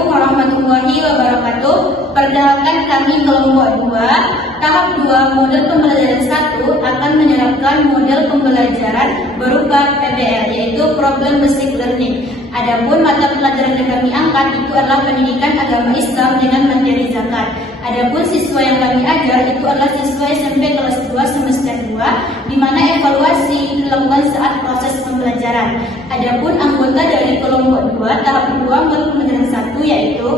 Assalamualaikum warahmatullahi wabarakatuh. Perkenalkan kami kelompok 2. Tahap 2 model pembelajaran 1 akan menerapkan model pembelajaran berupa PBL, yaitu Problem Basic Learning. Adapun mata pelajaran yang kami angkat itu adalah pendidikan agama Islam dengan materi zakat. Adapun siswa yang kami ajar itu adalah siswa SMP kelas 2 semester 2, di mana evaluasi dilakukan saat proses pembelajaran. Adapun anggota dari kelompok 2 tahap 2 model pembelajaran 1 yaitu: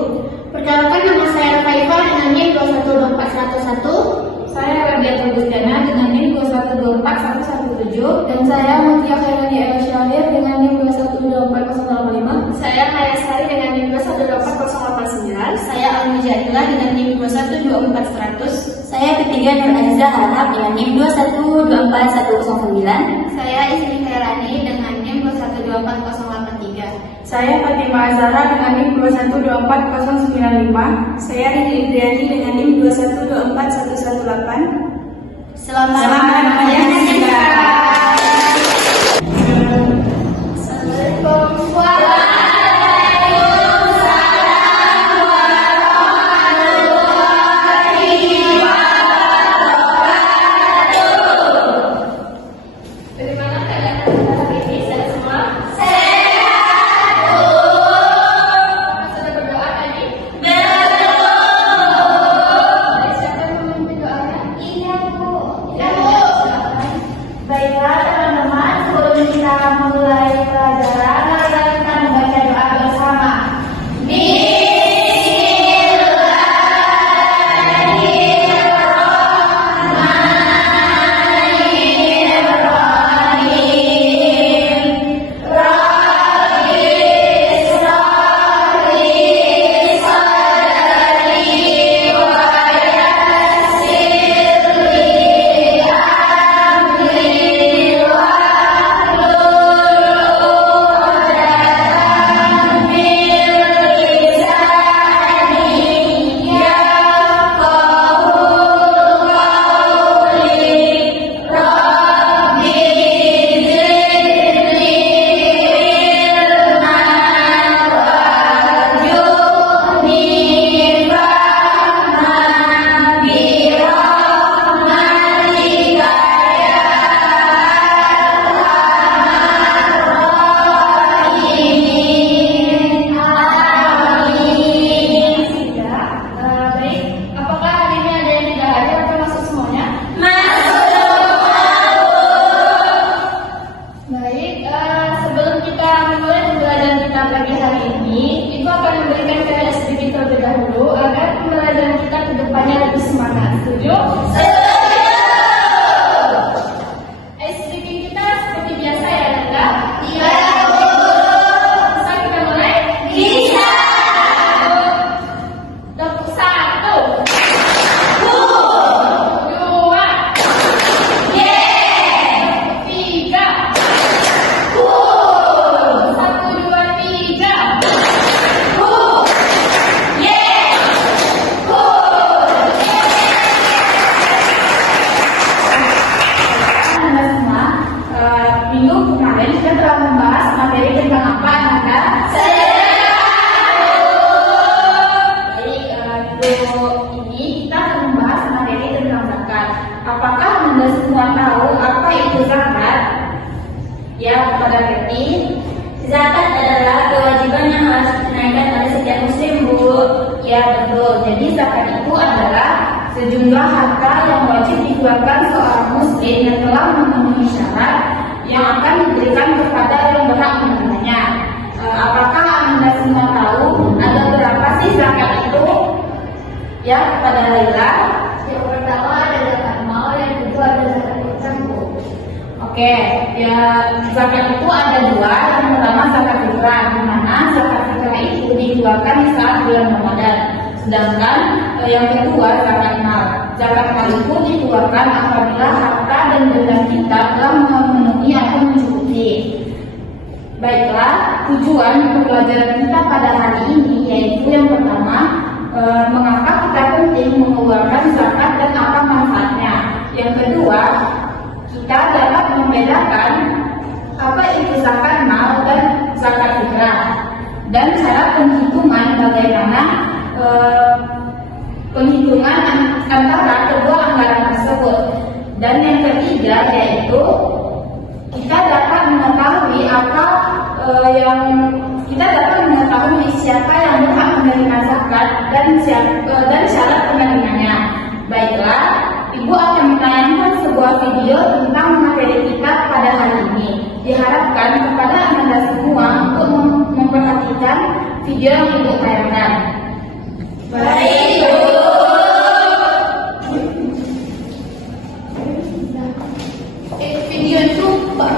perkenalkan, nama saya Rafaifah dengan NIM 2124111. Saya Radia Trubusdana dengan NIM 2124117. Dan saya Mutia Khairani Syahir dengan NIM 2124085. Saya Maya Sari dengan NIM 2124089. saya Al-Mujadilah dengan NIM 2124100. Saya ketiga Nur Aziza Harahap dengan NIM 2124109. Saya Isri Khairani dengan NIM 2124083. Saya Fatimah Azhara dengan NIM 2124095. Saya Riri Indriani dengan NIM 2124118. Selamat Baiklah teman-teman, sebelum kita mulai pelajaran, mari kita membaca doa bersama. Pagi hari ini itu akan memberikan kalian sedikit terlebih dahulu agar pembelajaran kita ke depannya lebih semangat. Setuju? Speaking kita seperti biasa ya, Nanda? Iya. Bisa kita mulai? Bisa. Untuk 1, 2, 3. Minggu kemarin kita telah membahas materi tentang apa, Nanda? Jadi minggu ini kita akan membahas materi tentang zakat. Apakah Anda semua tahu apa itu zakat? Ya, kepada Betty. Zakat adalah kewajiban yang harus ditunaikan oleh setiap muslim, Bu. Ya, betul. Jadi zakat itu adalah sejumlah harta yang wajib dikeluarkan seorang muslim yang telah memenuhi syarat yang akan diberikan kepada yang berhak menerimanya. Apakah Anda semua tahu ada berapa sih zakat itu? Ya, kepada Laila. Yang pertama ada zakat mal, yang kedua ada zakat fitrah, Bu. Oke, ya zakat itu ada dua. Yang pertama zakat fitrah, di mana zakat fitrah itu dikeluarkan saat bulan Ramadan. Sedangkan yang kedua zakat mal. Zakat mal itu dikeluarkan apabila harta dan benda kita telah memenuhi atau mencukupi. Baiklah, tujuan pembelajaran kita pada hari ini yaitu yang pertama, mengapa kita penting mengeluarkan zakat dan apa manfaatnya. Yang kedua, kita dapat membedakan apa itu zakat mal dan zakat fitrah dan cara penghitungan penghitungan bagaimana penghitungan antara kedua anggaran tersebut. Dan yang ketiga yaitu kita dapat mengetahui siapa yang berhak menerima zakat dan syarat penerimanya. Baiklah, Ibu akan menayangkan sebuah video tentang materi kita pada hari ini. Diharapkan kepada Anda semua untuk memperhatikan video yang Ibu tayangkan. Baik, Bu. Video itu Pak.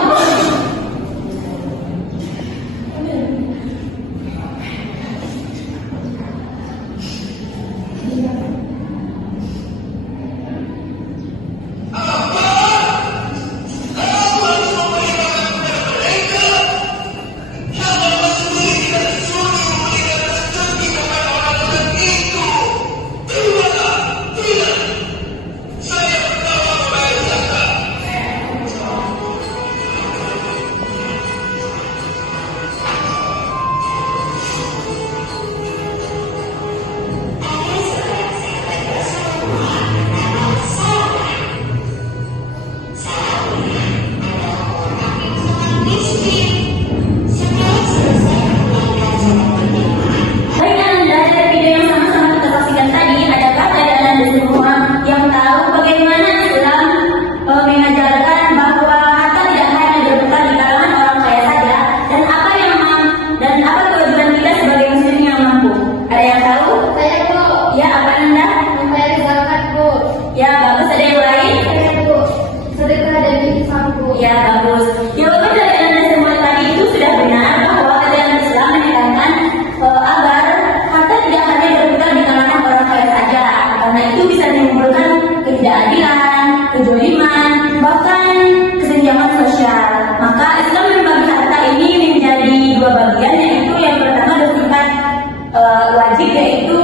Wajib yaitu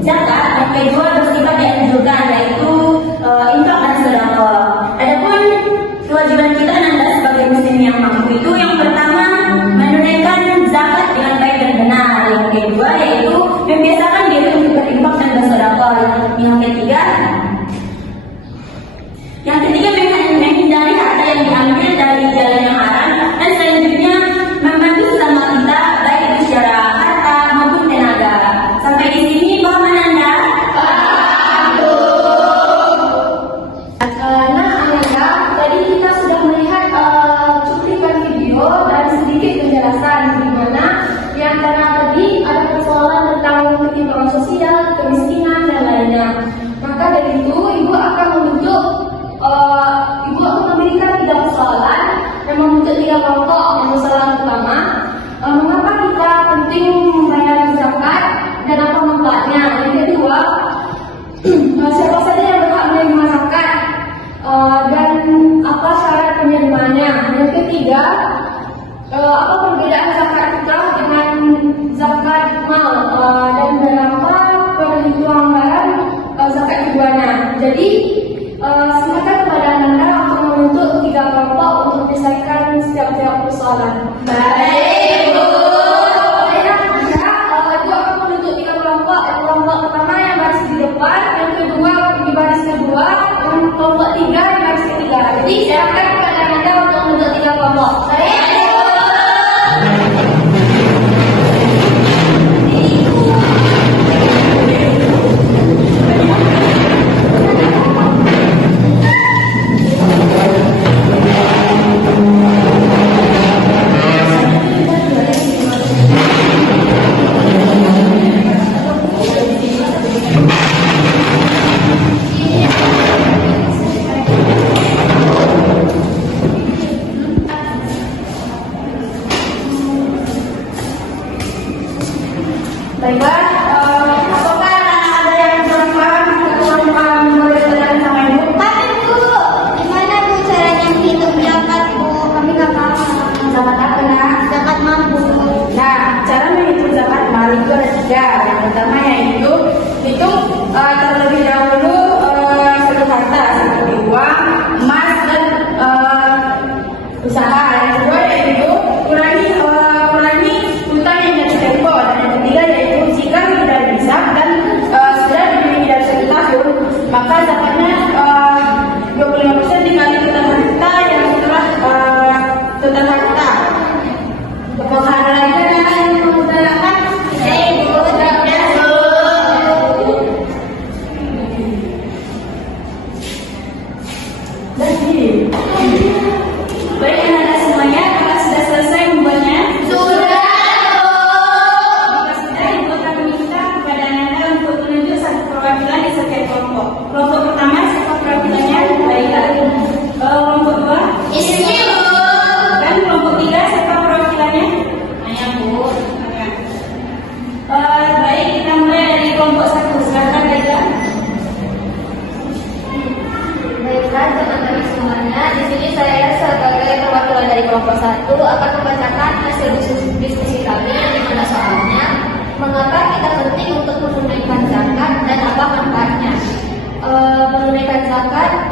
zakat, yang kedua bersifat dianjurkan yaitu infak dan sedekah. Adapun kewajiban kita Nanda sebagai muslim yang mampu itu yang pertama menunaikan zakat dengan baik dan benar, yang kedua yaitu membiasakan diri untuk berinfak dan bersedekah, yang ketiga menghindari harta yang diambil dari jalan yang haram, dan selanjutnya membantu sesama kita baik itu secara harta maupun tenaga. Sampai di sini paham Anda? Nah, Ananda, tadi kita sudah melihat cuplikan video dan sedikit penjelasan di mana di antara tadi ada persoalan tentang ketimpangan sosial, kemiskinan dan lainnya. Maka dari itu Ibu akan memberikan 3 persoalan yang membentuk 3 kelompok. Yang persoalan pertama, mengapa kita penting membayar zakat dan apa manfaatnya. Yang kedua, siapa saja yang berhak menerima zakat dan apa syarat penerimanya. Yang ketiga, apa perbedaan zakat fitrah dengan zakat mal dan berapa perhitungan anggaran zakat keduanya. Jadi silakan kepada Anda untuk membentuk 3 kelompok untuk menyelesaikan setiap persoalan. Baik, Bu. Ibu akan membentuk 3 kelompok. Kelompok pertama yang baris di depan, yang kedua di baris kedua, dan kelompok 3 yang baris ketiga. Jadi silakan kepada Anda untuk membentuk 3 kelompok. Baik. sini saya sebagai perwakilan dari kelompok 1 akan membacakan hasil diskusi kami yang dimana soalnya mengapa kita penting untuk menunaikan zakat dan apa manfaatnya. Menunaikan zakat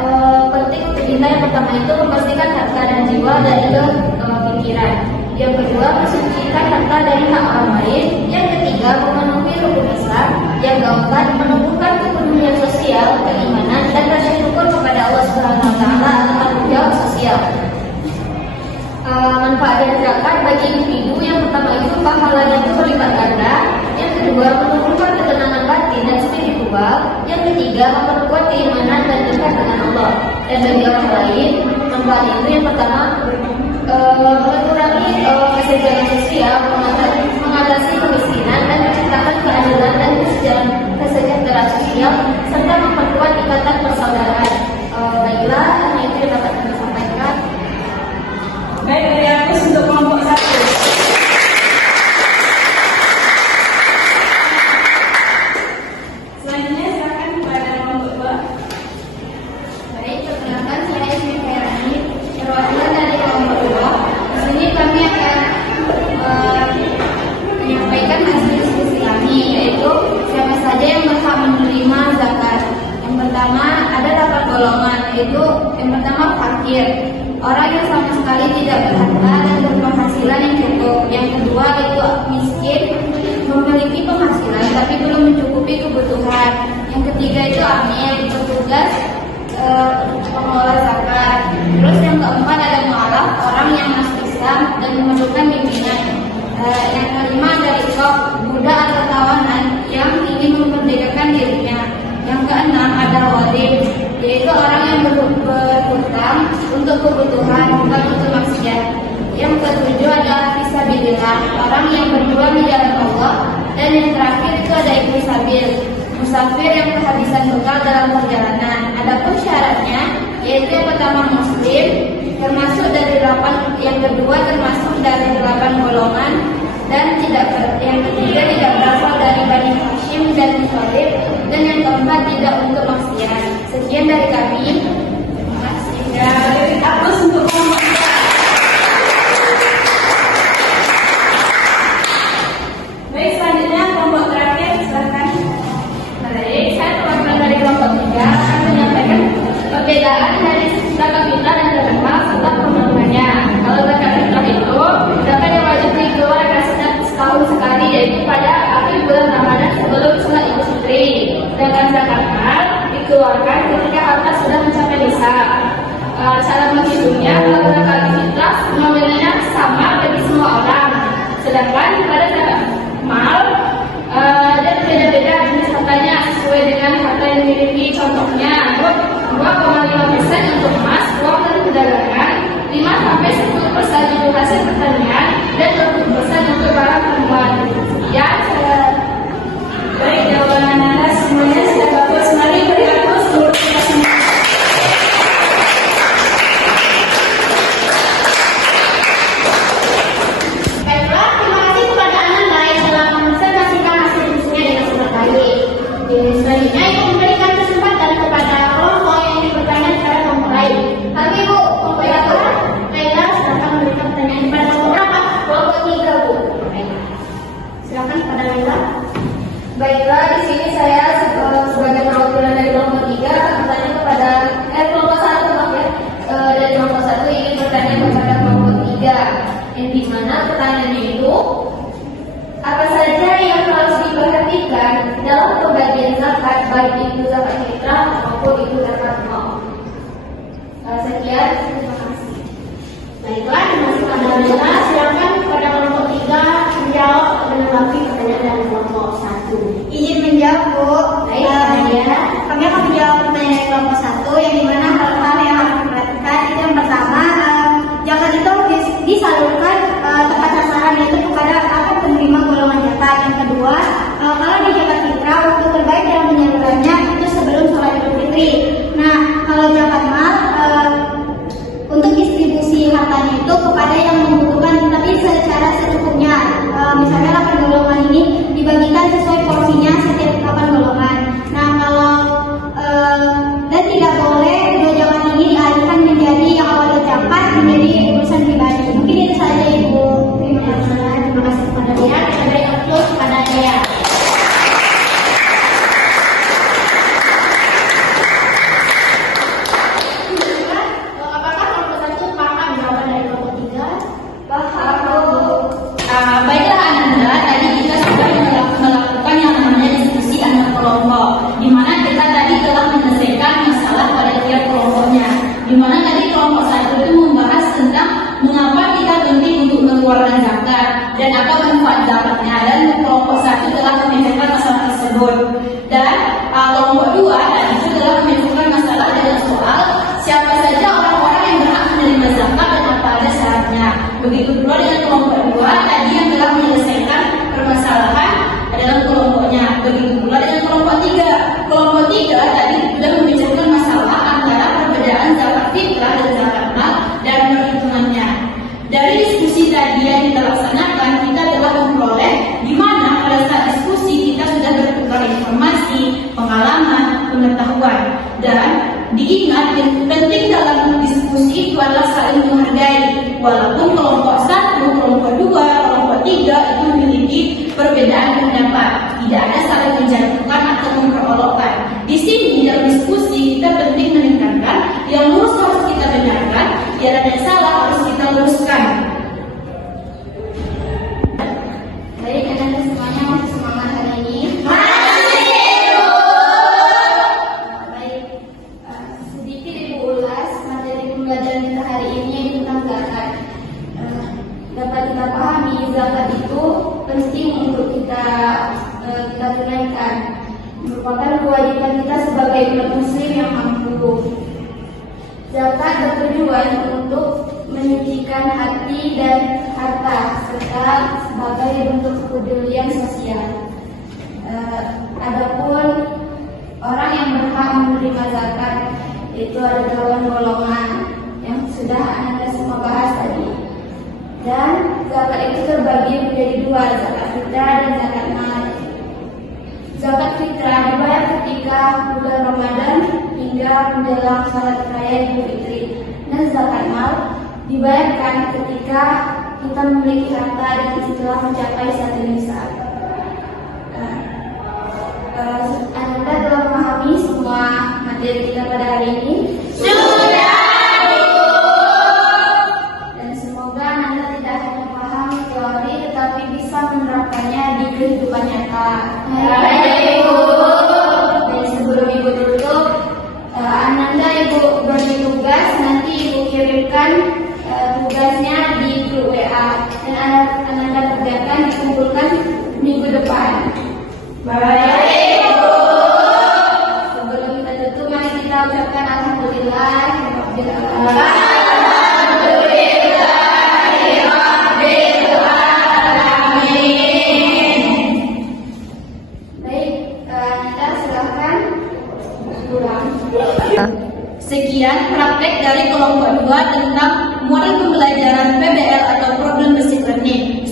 penting untuk kita. Yang pertama itu memastikan harta dan jiwa dari kepikiran. Yang kedua, mensucikan harta dari hak orang lain. Yang ketiga, memenuhi rukun Islam. Yang keempat, menumbuhkan kepedulian sosial, keimanan, dan rasa syukur kepada Allah Subhanahu Wa Taala atas tanggung jawab sosial. Manfaat dari zakat bagi individu, yang pertama itu pahalanya itu berlipat ganda. Yang kedua, menumbuhkan ketenangan batin dan spiritual. Yang ketiga, memperkuat keimanan dan dekat dengan Allah. Dan bagi orang lain, manfaat itu yang pertama mengurangi kesenjangan sosial, mengatasi kemiskinan dan menciptakan keadilan dan kesejahteraan sosial, serta memperkuat ikatan persaudaraan. Baiklah, hanya itu yang dapat kami sampaikan. Baik, dari aku untuk kelompok 1. Selanjutnya silakan kepada kelompok 2. Baik, perkenalkan saya Ismi Khairani, perwakilan dari kelompok 2. Di sini kami akan menyampaikan hasil diskusi kami, yaitu siapa saja yang berhak menerima zakat. Yang pertama ada 8 golongan, yaitu yang pertama fakir, orang yang sama sekali tidak berharta dan berpenghasilan yang cukup. Yang kedua itu miskin, memiliki penghasilan tapi belum mencukupi kebutuhan. Yang ketiga itu amil, petugas pengelola zakat. Terus yang keempat ada mu'alaf, orang yang masuk Islam dan memerlukan bimbingan. Yang kelima ada riqab, budak atau tawanan yang ingin memerdekakan dirinya. Yang keenam ada gharim, yaitu orang yang berhutang untuk kebutuhan bukan untuk maksiat. Yang ketujuh adalah fisabilillah, orang yang berjuang di jalan Allah. Dan yang terakhir itu ada ibnu sabil, musafir yang kehabisan bekal dalam perjalanan. Adapun syaratnya yaitu yang pertama muslim, termasuk dari 8, yang kedua termasuk dari 8 golongan, dan yang ketiga tidak berasal dari Bani Hashim dan Muthalib, dan yang keempat tidak untuk maksiat. Sekian dari kami. Terima kasih. Ya, dari aku untuk kelompok 3. Baik, selanjutnya kelompok terakhir, silakan. Baik, saya perwakilan dari kelompok 3 akan menyampaikan perbedaan dari zakat fitrah dan zakat mal serta pemenuhannya. Kalau zakat fitrah itu zakat yang wajib dikeluarkan setahun sekali, yaitu pada akhir bulan Ramadan sebelum sholat Idul Fitri. Sedangkan zakat mal dikeluarkan ketika harta sudah mencapai nisab. Cara menghitungnya, kalau zakat fitrah nominalnya sama bagi semua orang. Sedangkan pada zakat mal dia berbeda-beda jenis hartanya sesuai dengan harta yang dimiliki. Contohnya 2,5% untuk emas, uang dan perdagangan, 5-10% untuk hasil pertanian, dan 20% untuk barang temuan. Ya, Baik, jawaban Anda semuanya sudah bagus. Mari beri aku seluruh kita semua. Baiklah, terima kasih kepada Ananda yang telah mempresentasikan hasil diskusinya dengan sangat baik. Selanjutnya, Ibu memberikan kesempatan kepada kelompok yang ingin bertanya secara memulai. Tapi Ibu, kelompok yang Baiklah, silakan memberikan pertanyaan kepada kelompok berapa? Kelompok 3, Bu. Baiklah. Silakan kepada Laila. Baiklah, di sini saya sebagai perwakilan dari kelompok 3 akan bertanya kepada kelompok 1, Pak ya. Dari kelompok 1 ingin bertanya kepada kelompok 3. Yang dimana pertanyaannya itu apa saja yang harus diperhatikan dalam pembagian zakat, baik itu zakat fitrah maupun itu zakat mal. Sekian, terima kasih. Baiklah, terima kasih kepada Laila. Silakan kepada kelompok 3 menjawab atau menanggapi pertanyaan dari kelompok 1. Izin menjawab, Bu. Baik, Kami akan menjawab pertanyaan dari kelompok 1, yang dimana hal-hal yang harus diperhatikan itu yang pertama, zakat itu disalurkan tepat sasaran, yaitu kepada penerima golongan zakat. Yang kedua, kalau di zakat fitrah waktu terbaik dalam penyalurannya itu sebelum sholat Idul Fitri. Nah, kalau zakat mal untuk distribusi hartanya itu kepada yang membutuhkan, tapi secara secukupnya. Misalnya 8 golongan ini dibagikan sesuai porsinya setiap 8 golongan. Nah, kalau dan tidak boleh zakat ini dialihkan menjadi yang awalnya kelompok 1 itu membahas tentang mengapa kita penting untuk mengeluarkan zakat dan apa manfaat zakatnya, dan kelompok 1 telah memecahkan masalah tersebut. Dan kelompok 2 tadi itu telah memecahkan masalah dengan soal siapa saja orang-orang yang berhak menerima zakat dan apa ada syaratnya. Begitu pula dengan kelompok 2 tadi yang telah menyelesaikan permasalahan dalam kelompoknya. Begitu pula dengan kelompok 3. Kelompok 3 tadi sudah membicarakan masalah antara perbedaan zakat fitrah dan zakat mal dan perhitungannya. Dari diskusi tadi yang kita laksanakan, kita telah memperoleh di mana pada saat diskusi kita sudah bertukar informasi, pengalaman, pengetahuan, dan diingat yang penting dalam diskusi itu adalah saling menghargai. Walaupun kelompok 1, kelompok 2, kelompok 3 itu memiliki perbedaan pendapat, tidak ada saling menjatuhkan atau memperolokkan. Di sini dalam diskusi kita penting menekankan yang lurus harus kita benarkan, yang ada salah harus kita luruskan. Baik, anak-anak semuanya masih semangat hari ini? Baik, sedikit Ibu ulas materi pembelajaran kita hari ini tentang zakat. Dapat kita pahami zakat itu penting untuk kita tunaikan, merupakan kewajiban kita sebagai umat muslim yang mampu. Zakat bertujuan untuk menyucikan hati dan harta serta sebagai bentuk kepedulian sosial. Adapun orang yang berhak menerima zakat itu ada 8 golongan yang sudah Anda semua bahas tadi. Dan zakat itu terbagi menjadi 2, zakat fitrah dan zakat mal. Zakat fitrah dibayar ketika bulan Ramadan hingga menjelang salat raya Idul Fitri. Dan zakat mal dibayarkan ketika kita memiliki harta dan setelah mencapai 1 nisab. Anda telah memahami semua materi kita pada hari ini? Sudah. Dan semoga Anda tidak hanya paham teori tetapi bisa menerapkannya di kehidupan nyata. Baik, Ibu. Dan sebelum Ibu tutup, Ananda Ibu beri tugas, nanti Ibu kirimkan tugasnya di grup WA dan Ananda kerjakan dikumpulkan minggu depan. Baik, Ibu. Sebelum kita tutup, mari kita ucapkan alhamdulillah. Baik, Ananda silahkan pulang. Sekian praktek dari kelompok 2 tentang model pembelajaran PBL atau Problem Based Learning.